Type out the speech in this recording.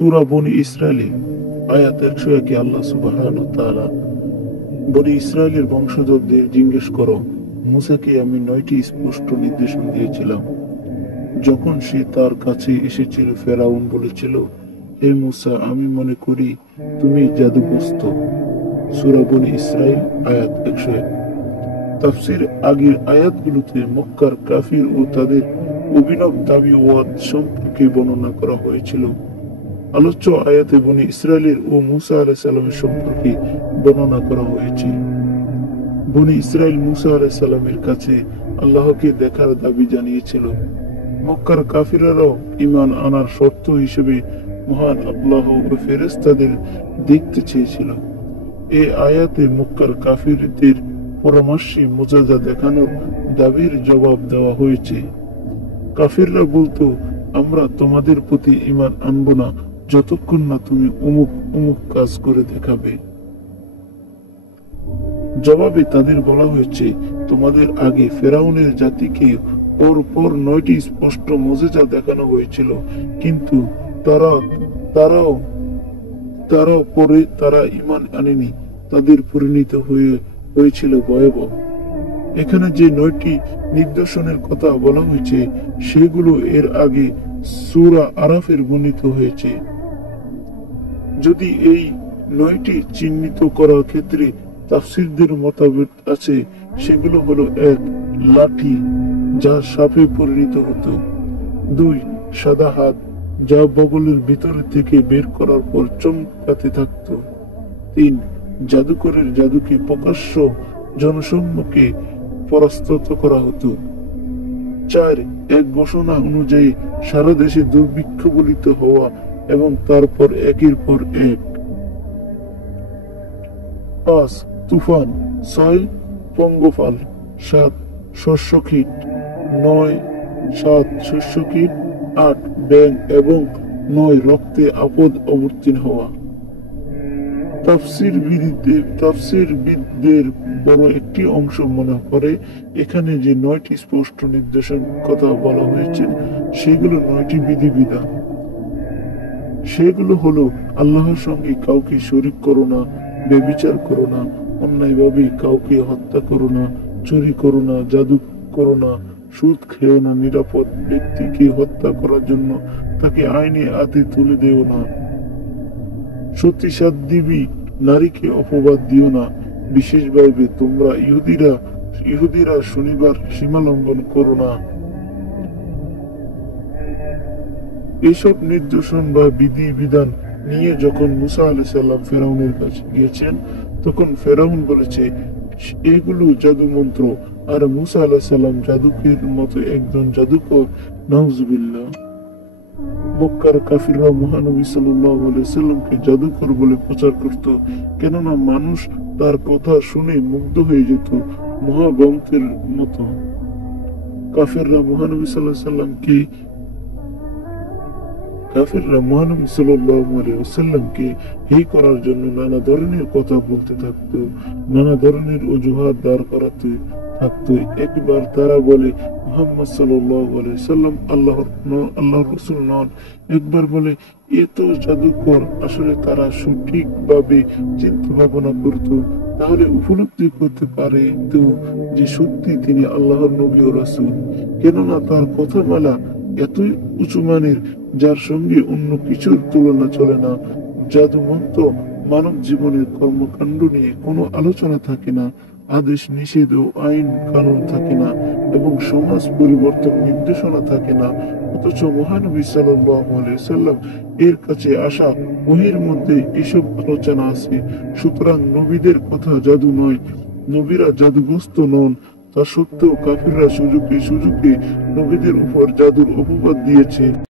সূরা বনী ইসরাইল আয়াত 101 আল্লাহ সুবহানাহু ওয়া তাআলা বনী ইসরাইলের বংশধরদের জিজ্ঞেস করো, মুসাকে আমি 9টি স্পষ্ট নির্দেশন দিয়েছিলাম। যখন সে তার কাছে এসেছিল, ফেরাউন বলেছিল, হে মুসা, আমি মনে করি তুমি জাদুগ্রস্ত। সূরা বনী ইসরাইল আয়াত 101। তাফসীর আগের আয়াতগুলোতে মক্কার কাফির ও তাদের অভিনব দাবি ওয়াদ সম্পর্কে বর্ণনা করা হয়েছিল। আলোচ্য আয়াতে বনী ইসরাইলের ও মুসা আলাইহিস সালামের সম্পর্কে বর্ণনা করা হয়েছে। বনী ইসরাইল মুসা আলাইহিস সালামের কাছে আল্লাহকে দেখার দাবি জানিয়েছিল। মক্কার কাফিররাও ঈমান আনার শর্ত হিসেবে মহান আল্লাহ ও ফেরেশতাদের দেখতে চেয়েছিল। এই আয়াতে মক্কার কাফিরদের পরামর্শে মুজাজা দেখানোর দাবির জবাব দেওয়া হয়েছে। কাফিররা বলতো, আমরা তোমাদের প্রতি ঈমান আনবো না যতক্ষণ না তুমি অমুক অমুক কাজ করে দেখাবে। জবাবে তাদের বলা হয়েছে, তোমাদের আগে ফেরাউনের জাতিকে পর 9টি স্পষ্ট মুজিজা দেখানো হয়েছিল, কিন্তু তারা ঈমান আনেনি। তাদের পরিণত হয়েছিল ভয়াবহ। এখানে যে 9টি নিদর্শনের কথা বলা হয়েছে সেগুলো এর আগে সূরা আরাফের বর্ণিত হয়েছে। যদি এই 9টি চিহ্নিত করার ক্ষেত্রে তাফসীরদের মতামত আছে, সেগুলো হলো: 1. লাঠি, যা সাপে পরিণত হতো। 2. সাদা হাত, যা বগলের ভিতর থেকে বের করার পর চমকাতে থাকতো। 3. জাদুকরের জাদুকে প্রকাশ্য জনসম্মুখে পরাস্ত করা হতো। 4. এক ঘোষণা অনুযায়ী সারা দেশে দুর্ভিক্ষ বলিত হওয়া এবং তারপর একের পর এক। 5. তুফান। 6. পঙ্গপাল। 7. শস্যকীট। 9 8 ব্যাঙ এবং 9 রক্তে আপদ অবতীর্ণ হওয়া। তাফসীরবিদদের বড় একটি অংশ মনে করে এখানে যে 9টি স্পষ্ট নির্দেশন কথা বলা হয়েছে সেগুলো 9টি বিধিবিধান। সেগুলো হলো: আল্লাহর সঙ্গে কাউকে শরীক করো না, ব্যভিচার করো না, অন্যায়ভাবে কাউকে হত্যা করো না, চুরি করো না, জাদু করো না, সুদ খেও না, নিরাপদ ব্যক্তিকে হত্যা করার জন্য তাকে আইনে হাতে তুলে দিও না, সতীসাধ্বী নারীকে অপবাদ দিও না, বিশেষভাবে তোমরা ইহুদিরা শনিবার সীমা লঙ্ঘন করো না। এসব নির্দেশন বা বিধিবিধান নিয়ে যখন মুসা আলাইহিস সালাম ফেরাউনের কাছে গিয়েছেন, তখন ফেরাউন বলেছে এগুলো জাদু মন্ত্র, আর মুসা আলাইহিস সালাম জাদুকের মতো একজন জাদুকর। নাউজুবিল্লাহ। মক্কার কাফিররা মহানবী সাল্লাল্লাহু আলাইহি সাল্লামকে জাদুকর বলে প্রচার করত, কেননা মানুষ তার কথা শুনে মুগ্ধ হয়ে যেত মহাগ্রন্থের মতো। কাফিররা মহানবী সাল্লাল্লাহু আলাইহি সাল্লামকে হে করার জন্য নানা ধরনের কথা বলতে থাকতো, নানা ধরনের অজুহাত দাঁড় করাতে থাকতো। একবার তারা বলে মুহাম্মদ সাল্লাল্লাহু আলাইহি সাল্লাম আল্লাহর রাসূল নন। একবার বলে এ তো জাদুকর। আসলে তারা সঠিকভাবে চিন্তা ভাবনা করত, তাহলে উপলব্ধি করতে পারে তো যে সত্যি তিনি আল্লাহর নবী ও রাসূল। কেননা তার কথা বলা এতই উঁচু মানের, যার সঙ্গে অন্য কিছুর তুলনা চলে না। জাদু মন্ত্র মানব জীবনের কর্মকাণ্ড নিয়ে কোনো আলোচনা থাকে না, আদেশ নিষেধ ও আইন কানুন থাকে না, এবং সমাজ পরিবর্তন নির্দেশনা থাকে না। অথচ মহানবী সাল্লাল্লাহু আলাইহি সাল্লাম এর কাছে আসা ওহীর মধ্যে এসব আলোচনা আছে। সুতরাং নবীদের কথা জাদু নয়, নবীরা জাদুগ্রস্ত নন। তা সত্ত্বেও কাফিররা সুযোগে নবীদের উপর জাদুর অপবাদ দিয়েছে।